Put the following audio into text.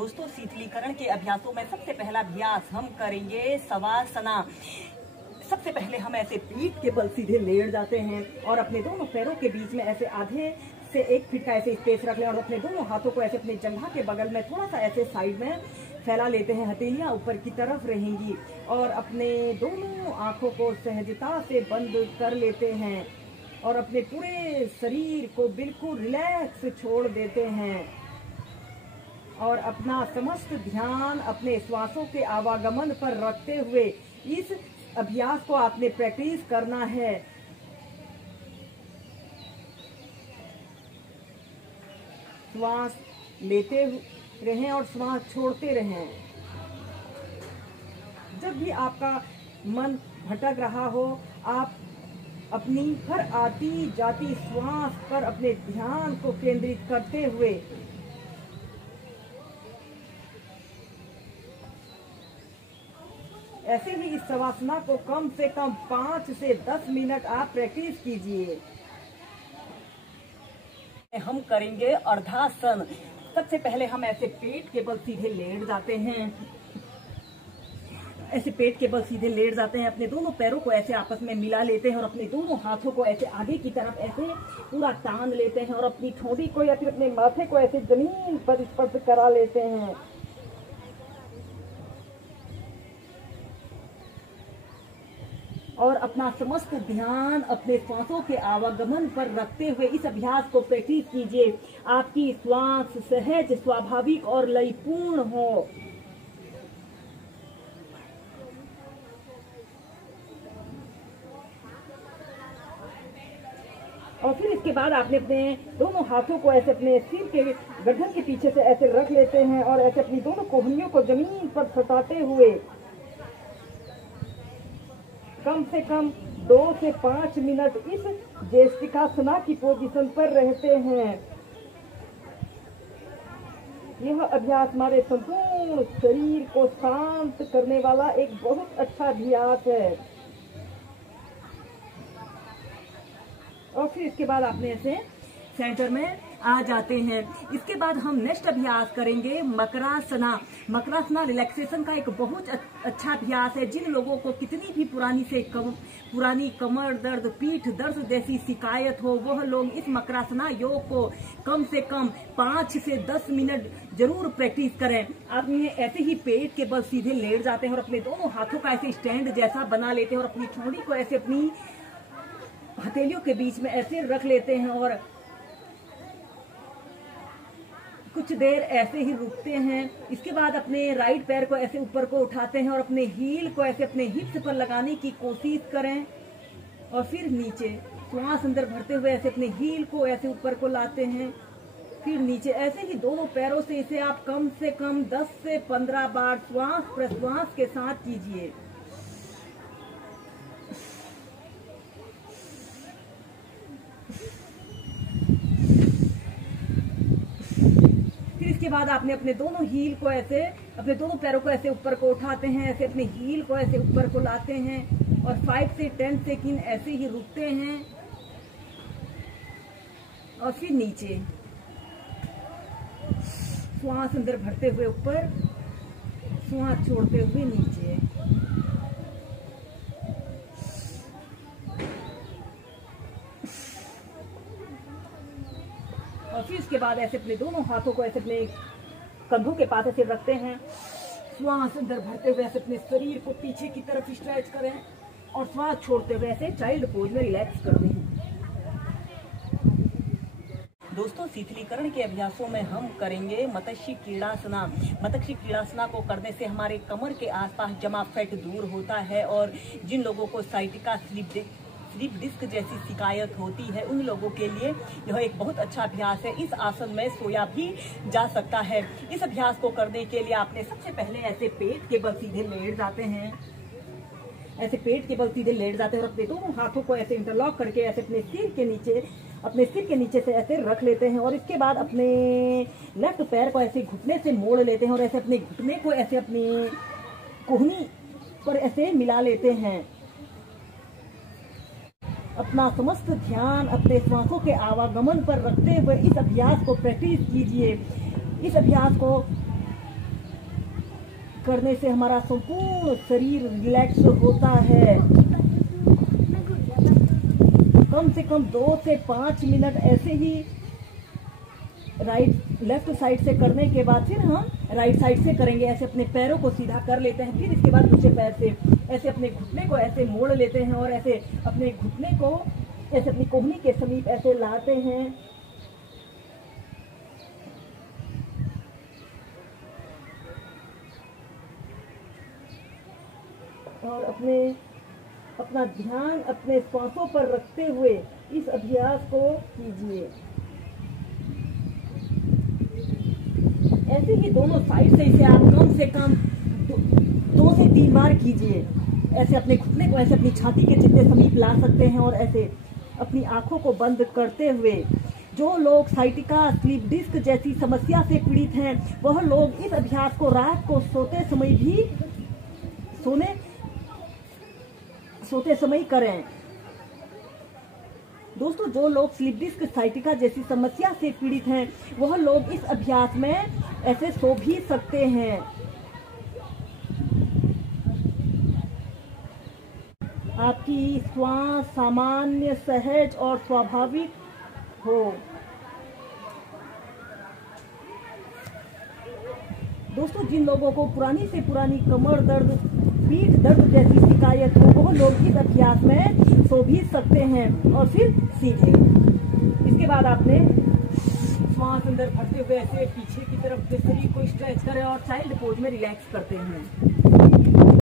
दोस्तों, शीतलीकरण के अभ्यासों में सबसे पहला अभ्यास हम करेंगे शवासना। सबसे पहले हम ऐसे पीठ के बल सीधे लेट जाते हैं और अपने दोनों पैरों के बीच में ऐसे आधे से 1 फीट का ऐसे स्पेस रख लें और अपने दोनों हाथों को ऐसे अपने जंघा के बगल में थोड़ा सा ऐसे साइड में फैला लेते हैं। हथेलियां ऊपर की तरफ रहेंगी और अपने दोनों आंखों को सहजता से बंद कर लेते हैं और अपने पूरे शरीर को बिल्कुल रिलैक्स छोड़ देते हैं और अपना समस्त ध्यान अपने श्वासों के आवागमन पर रखते हुए इस अभ्यास को आपने प्रैक्टिस करना है। श्वास लेते रहें और श्वास छोड़ते रहें। जब भी आपका मन भटक रहा हो, आप अपनी हर आती जाती श्वास पर अपने ध्यान को केंद्रित करते हुए ऐसे ही इस शवासना को कम से कम 5 से 10 मिनट आप प्रैक्टिस कीजिए। हम करेंगे अर्धासन। सबसे पहले हम ऐसे पेट के बल सीधे लेट जाते हैं। ऐसे पेट के बल सीधे लेट जाते हैं, अपने दोनों पैरों को ऐसे आपस में मिला लेते हैं और अपने दोनों हाथों को ऐसे आगे की तरफ ऐसे पूरा तान लेते हैं और अपनी ठोड़ी को या फिर अपने माथे को ऐसे जमीन पर स्पर्श करा लेते हैं। और अपना समस्त ध्यान अपने श्वासों के आवागमन पर रखते हुए इस अभ्यास को प्रैक्टिस कीजिए। आपकी श्वास सहज, स्वाभाविक और लयपूर्ण हो। और फिर इसके बाद आपने अपने दोनों हाथों को ऐसे अपने सिर के गर्दन के पीछे से ऐसे रख लेते हैं और ऐसे अपनी दोनों कोहनियों को जमीन पर सटाते हुए कम से कम 2 से 5 मिनट इस ज्येष्ठिकासना की पोजीशन पर रहते हैं। यह अभ्यास हमारे संपूर्ण शरीर को शांत करने वाला एक बहुत अच्छा अभ्यास है। और फिर इसके बाद आपने ऐसे सेंटर में आ जाते हैं। इसके बाद हम नेक्स्ट अभ्यास करेंगे मकरासना। मकरासना रिलैक्सेशन का एक बहुत अच्छा अभ्यास है। जिन लोगों को कितनी भी पुरानी कमर दर्द, पीठ दर्द जैसी शिकायत हो, वह लोग इस मकरासना योग को कम से कम 5 से 10 मिनट जरूर प्रैक्टिस करें। आप ऐसे ही पेट के बल सीधे लेट जाते हैं और अपने दोनों हाथों का ऐसे स्टैंड जैसा बना लेते हैं और अपनी ठोड़ी को ऐसे अपनी हथेलियों के बीच में ऐसे रख लेते हैं और कुछ देर ऐसे ही रुकते हैं। इसके बाद अपने राइट पैर को ऐसे ऊपर को उठाते हैं और अपने हील को ऐसे अपने हिप्स पर लगाने की कोशिश करें और फिर नीचे श्वास अंदर भरते हुए ऐसे अपने हील को ऐसे ऊपर को लाते हैं, फिर नीचे। ऐसे ही दोनों पैरों से इसे आप कम से कम 10 से 15 बार श्वास प्रश्वास के साथ कीजिए। इसके बाद आपने अपने दोनों हील को ऐसे, अपने दोनों पैरों को ऐसे ऊपर को उठाते हैं, ऐसे अपने हील को ऐसे ऊपर को लाते हैं और 5 से 10 सेकंड ऐसे ही रुकते हैं और फिर नीचे श्वास अंदर भरते हुए ऊपर, श्वास छोड़ते हुए नीचे। और फिर इसके बाद ऐसे अपने दोनों हाथों को ऐसे अपने कंधों के पास ऐसे रखते हैं, श्वास अंदर भरते हुए ऐसे अपने शरीर को पीछे की तरफ स्ट्रेच करें और श्वास छोड़ते हुए ऐसे चाइल्ड पोज में रिलैक्स करते हैं। दोस्तों, शीतलीकरण के अभ्यासों में हम करेंगे मत्स्य क्रीड़ासना। मत्स्य क्रीड़ासना को करने से हमारे कमर के आसपास जमा फैट दूर होता है और जिन लोगों को साइटिका स्लिप डिस्क जैसी शिकायत होती है, उन लोगों के लिए यह एक बहुत अच्छा अभ्यास है। इस आसन में सोया भी जा सकता है। इस अभ्यास को करने के लिए आपने सबसे पहले ऐसे पेट के बल सीधे लेट जाते हैं। ऐसे पेट के बल सीधे लेट जाते हैं और अपने दोनों हाथों को ऐसे इंटरलॉक करके ऐसे अपने सिर के नीचे से ऐसे रख लेते हैं और इसके बाद अपने लेफ्ट पैर को ऐसे घुटने से मोड़ लेते हैं और ऐसे अपने घुटने को ऐसे अपनी कोहनी पर ऐसे मिला लेते हैं। अपना समस्त ध्यान अपने श्वासों के आवागमन पर रखते हुए इस अभ्यास को प्रैक्टिस कीजिए। इस अभ्यास को करने से हमारा संपूर्ण शरीर रिलैक्स होता है। कम से कम 2 से 5 मिनट ऐसे ही लेफ्ट साइड से करने के बाद फिर हम राइट साइड से करेंगे। ऐसे अपने पैरों को सीधा कर लेते हैं, फिर इसके बाद दूसरे पैर से ऐसे अपने घुटने को ऐसे मोड़ लेते हैं और ऐसे अपने घुटने को ऐसे अपनी कोहनी के समीप ऐसे लाते हैं और अपना ध्यान अपने श्वासों पर रखते हुए इस अभ्यास को कीजिए। ऐसे ही दोनों साइड से इसे आप कम से कम 2 से 3 बार कीजिए। ऐसे अपने घुटने को ऐसे अपनी छाती के जितने समीप ला सकते हैं और ऐसे अपनी आंखों को बंद करते हुए। जो लोग साइटिका, स्लीप डिस्क जैसी समस्या से पीड़ित हैं, वह लोग इस अभ्यास को रात को सोते समय करें। दोस्तों, जो लोग स्लीप डिस्क, साइटिका जैसी समस्या से पीड़ित हैं, वह लोग इस अभ्यास में ऐसे सो भी सकते हैं। आपकी श्वास सामान्य, सहज और स्वाभाविक हो। दोस्तों, जिन लोगों को पुरानी से पुरानी कमर दर्द, पीठ दर्द जैसी शिकायत हो, वो लोग इस अभ्यास में सो भी सकते हैं और फिर सीधे। इसके बाद आपने श्वास अंदर भरते हुए ऐसे पीछे की तरफ शरीर को स्ट्रेच करें और चाइल्ड पोज में रिलैक्स करते हैं।